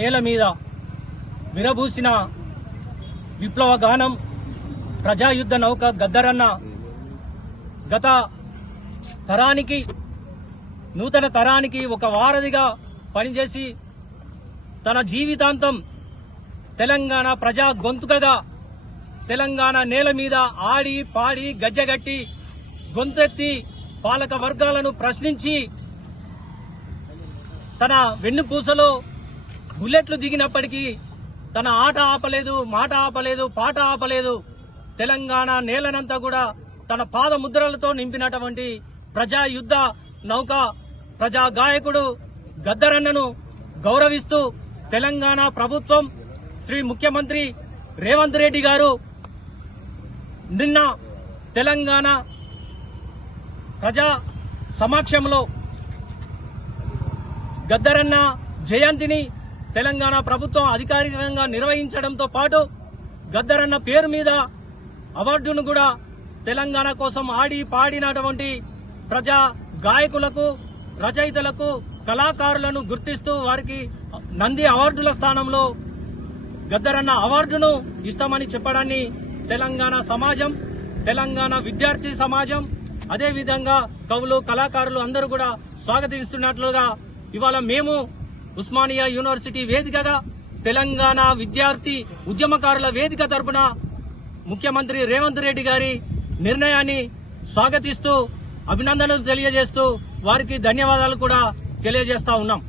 నేల మీద విరబూసిన విప్లవ గానం ప్రజాయుద్ధ నౌక గద్దరన్న గత తరానికి నూతన తరానికి ఒక వారధిగా పనిచేసి తన జీవితాంతం తెలంగాణ ప్రజా గొంతుకగా తెలంగాణ నేల మీద ఆడి పాడి గజ్జగట్టి గొంతెత్తి పాలక వర్గాలను ప్రశ్నించి తన వెన్నుపూసలో బుల్లెట్లు దిగినప్పటికీ తన ఆట ఆపలేదు, మాట ఆపలేదు, పాట ఆపలేదు. తెలంగాణ నేలనంతా కూడా తన పాద ముద్రలతో నింపినటువంటి ప్రజాయుద్ధ నౌక ప్రజా గాయకుడు గద్దరన్నను గౌరవిస్తూ తెలంగాణ ప్రభుత్వం శ్రీ ముఖ్యమంత్రి రేవంత్ రెడ్డి గారు నిన్న తెలంగాణ ప్రజా సమక్షంలో గద్దరన్న జయంతిని తెలంగాణ ప్రభుత్వం అధికారికంగా నిర్వహించడంతో పాటు గద్దరన్న పేరు మీద అవార్డును కూడా తెలంగాణ కోసం ఆడి పాడినటువంటి ప్రజా గాయకులకు, రచయితలకు, కళాకారులను గుర్తిస్తూ వారికి నంది అవార్డుల స్థానంలో గద్దరన్న అవార్డును ఇస్తామని చెప్పడాన్ని తెలంగాణ సమాజం, తెలంగాణ విద్యార్థి సమాజం, అదేవిధంగా కవులు, కళాకారులు అందరూ కూడా స్వాగతిస్తున్నట్లుగా ఇవాళ మేము ఉస్మానియా యూనివర్సిటీ వేదికగా తెలంగాణ విద్యార్థి ఉద్యమకారుల వేదిక తరపున ముఖ్యమంత్రి రేవంత్ రెడ్డి గారి నిర్ణయాన్ని స్వాగతిస్తూ అభినందనలు తెలియజేస్తూ వారికి ధన్యవాదాలు కూడా తెలియజేస్తా ఉన్నాం.